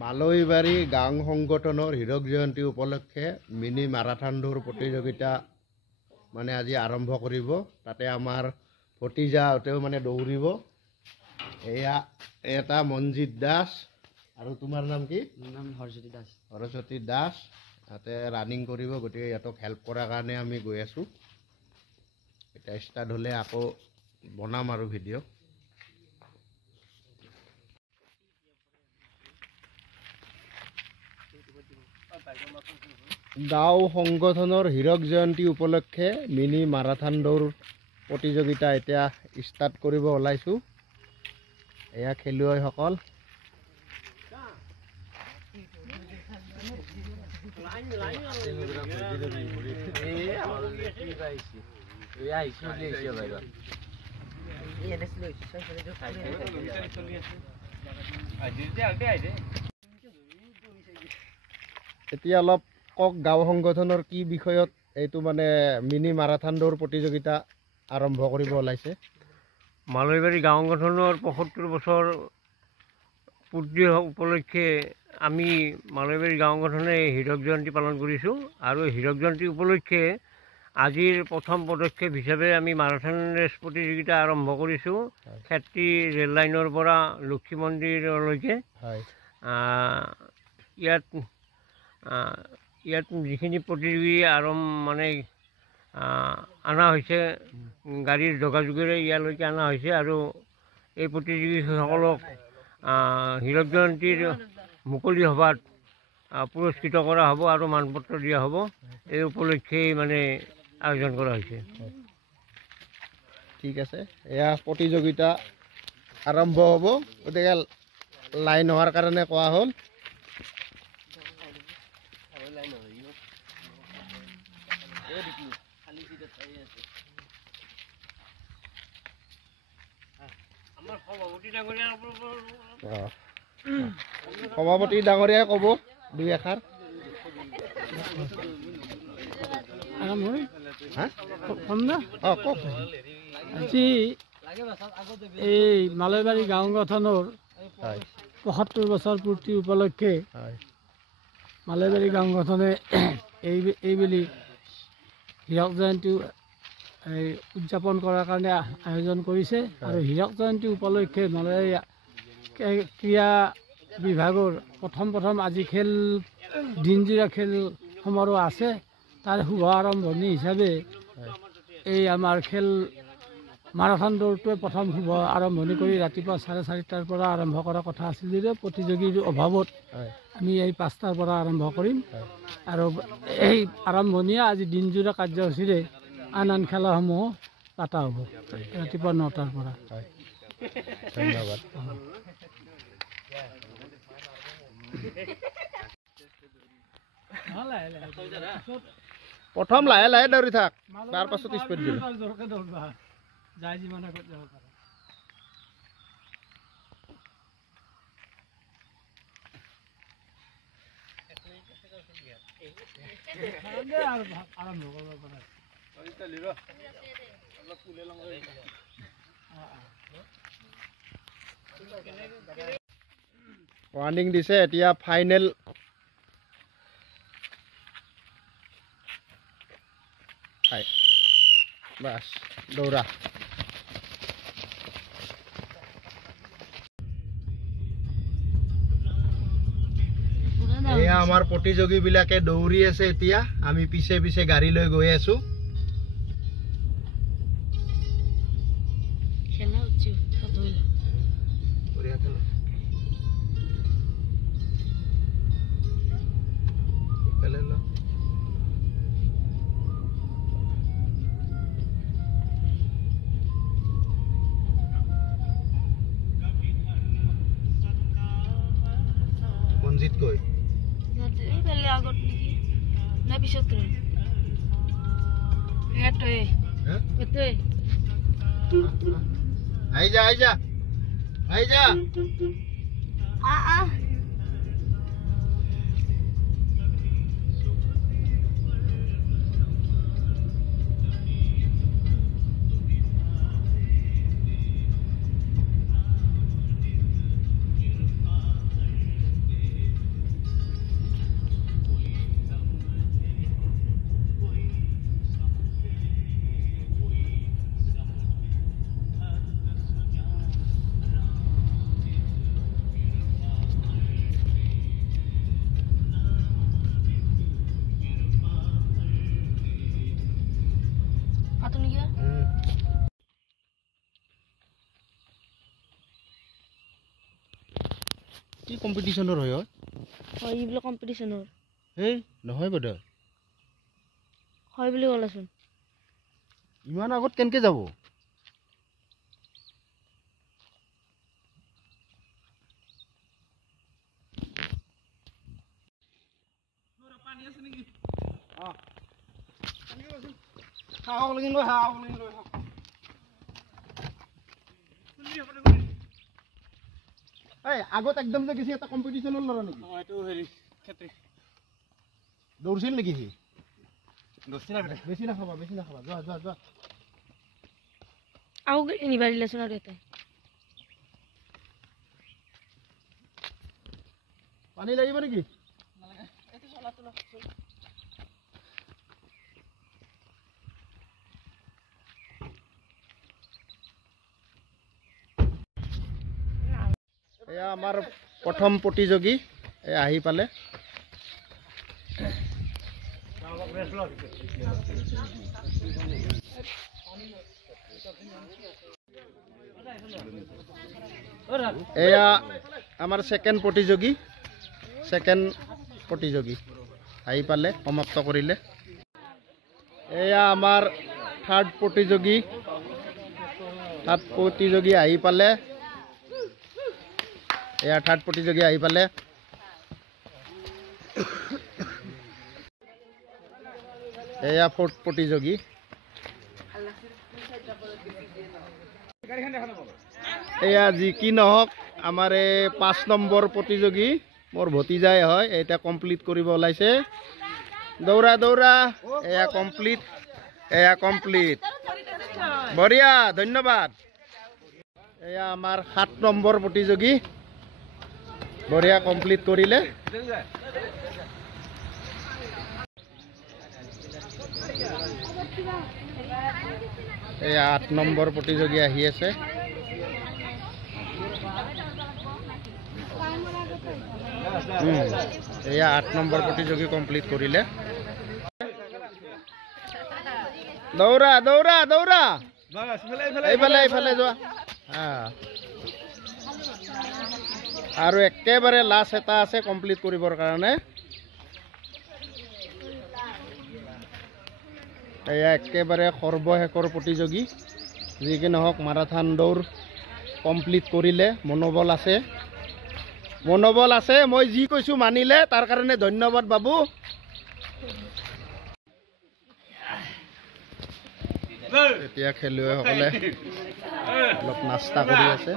মালৈবাৰী গাঁও সংগঠনৰ হীৰক জয়ন্তী উপলক্ষে মিনি মাৰাথন দৌৰ প্ৰতিযোগিতা মানে আজি আৰম্ভ কৰিব। তাতে আমাৰ ভতিজাহঁতেও মানে দৌৰিব। এয়া এটা মনজিত দাস আৰু তোমাৰ নাম কি? নাম সৰস্বতী দাস। সৰস্বতী দাস তাতে ৰানিং কৰিব, গতিকে ইহঁতক হেল্প কৰাৰ কাৰণে আমি গৈ আছোঁ। এতিয়া ষ্টাৰ্ট হ'লে আকৌ বনাম আৰু ভিডিঅ'। গাঁও সংগঠনৰ হীৰক জয়ন্তী উপলক্ষে মিনি মাৰাথন দৌৰ প্ৰতিযোগিতা এতিয়া ষ্টাৰ্ট কৰিব ওলাইছোঁ। এয়া খেলুৱৈসকল। এতিয়া অলপ কওক গাঁও সংগঠনৰ কি বিষয়ত এইটো মানে মিনি মাৰাথন দৌৰ প্ৰতিযোগিতা আৰম্ভ কৰিব ওলাইছে? মালৈবাৰী গাঁও সংগঠনৰ ৭৫ বছৰ পূৰ্তি উপলক্ষে আমি মালৈবাৰী গাঁও সংগঠনে হীৰক জয়ন্তী পালন কৰিছোঁ। আৰু হীৰক জয়ন্তী উপলক্ষে আজিৰ প্ৰথম পদক্ষেপ হিচাপে আমি মাৰাথন ৰেচ প্ৰতিযোগিতা আৰম্ভ কৰিছোঁ। খেত্ৰী ৰেল লাইনৰ পৰা লক্ষী মন্দিৰলৈকে। ইয়াত যিখিনি প্ৰতিযোগী মানে অনা হৈছে, গাড়ীৰ যোগাযোগেৰে ইয়ালৈকে অনা হৈছে। আৰু এই প্ৰতিযোগীসকলক হীৰক জয়ন্তীৰ মুকলি সভাত পুৰস্কৃত কৰা হ'ব আৰু মানপত্ৰ দিয়া হ'ব। এই উপলক্ষেই মানে আয়োজন কৰা হৈছে। ঠিক আছে, এয়া প্ৰতিযোগিতা আৰম্ভ হ'ব, গতিকে লাইন হোৱাৰ কাৰণে কোৱা হ'ল। সভাপতি ডাঙৰীয়াই ক'ব দুই এষাৰ। আজি এই মালৈবাৰী গাঁও সংগঠনৰ ৭৫ বছৰ পূৰ্তি উপলক্ষে মালৈবাৰী গাঁও সংগঠনে এইবেলি হীৰক জয়ন্তী উদযাপন কৰাৰ কাৰণে আয়োজন কৰিছে। আৰু হীৰক জয়ন্তী উপলক্ষে মালৈবাৰী ক্ৰীড়া বিভাগৰ প্ৰথম আজি খেল দিনজোৰা খেল সমাৰোহ আছে। তাৰ শুভ আৰম্ভণি হিচাপে এই আমাৰ খেল মাৰাথন দৌৰটোৱে প্ৰথম শুভ আৰম্ভণি কৰি ৰাতিপুৱা 4:30টাৰ পৰা আৰম্ভ কৰাৰ কথা আছিল যদিও প্ৰতিযোগীৰ অভাৱত আমি এই 5টাৰ পৰা আৰম্ভ কৰিম। আৰু এই আৰম্ভণিয়ে আজি দিনজোৰা কাৰ্যসূচীৰে আন খেলাসমূহ পাতা হ'ব ৰাতিপুৱা 9টাৰ পৰা। ধন্যবাদ। প্ৰথম লাহে লাহে দৌৰি থাক, তাৰ পাছত স্পীড দিবি। ৱাৰ্ণিং দিছে, এতিয়া ফাইনেল। বাছ দৌৰা। এয়া আমাৰ প্ৰতিযোগীবিলাকে দৌৰি আছে। এতিয়া আমি পিছে পিছে গাড়ী লৈ গৈ আছো। মনজিত কৈ আগত নেকি না পিছত আহি যা কি কম্পিটিশ্যনৰ হয় হয় এইবিলাক কম্পিটিশ্যনৰ এই নহয় বোধহয় হয় বুলি ক'লাচোন ইমান আগত কেনেকৈ যাব আগত একদম যে গেছি এটা কম্পিটিশ্যনৰ ল'ৰা নেকি দৌৰছিল নেকি সি বেছি নাখাবা যোৱা যোৱা যোৱা আৰু নিবাৰ দিলাচোন আৰু এটাই পানী লাগিব নেকি এয়া আমাৰ প্ৰথম প্ৰতিযোগী আহি পালে এয়া আমাৰ ছেকেণ্ড প্ৰতিযোগী আহি পালে সমাপ্ত কৰিলে এয়া আমাৰ থাৰ্ড প্ৰতিযোগী আহি পালে এয়া থাৰ্ড প্ৰতিযোগী আহি পালে এয়া ফৰ্থ প্ৰতিযোগী এয়া যি কি নহওক আমাৰ এই 5 নম্বৰ প্ৰতিযোগী মোৰ ভতিজাই হয় এটা কমপ্লিট কৰিব ওলাইছে দৌৰা এয়া কমপ্লিট বঢ়িয়া ধন্যবাদ এয়া আমাৰ 7 নম্বৰ প্ৰতিযোগী বঢ়িয়া কমপ্লিট কৰিলে এয়া 8 নম্বৰ প্ৰতিযোগী আহি আছে এয়া 8 নম্বৰ প্ৰতিযোগী কমপ্লিট কৰিলে দৌৰা এইফালে যোৱা আৰু একেবাৰে লাষ্ট এটা আছে কমপ্লিট কৰিবৰ কাৰণে এয়া একেবাৰে সৰ্বশেষৰ প্ৰতিযোগী যি কি নহওক মাৰাথান দৌৰ কমপ্লিট কৰিলে মনোবল আছে মই যি কৈছোঁ মানিলে তাৰ কাৰণে ধন্যবাদ বাবু এতিয়া খেলুৱৈসকলে অলপ নাস্তা কৰি আছে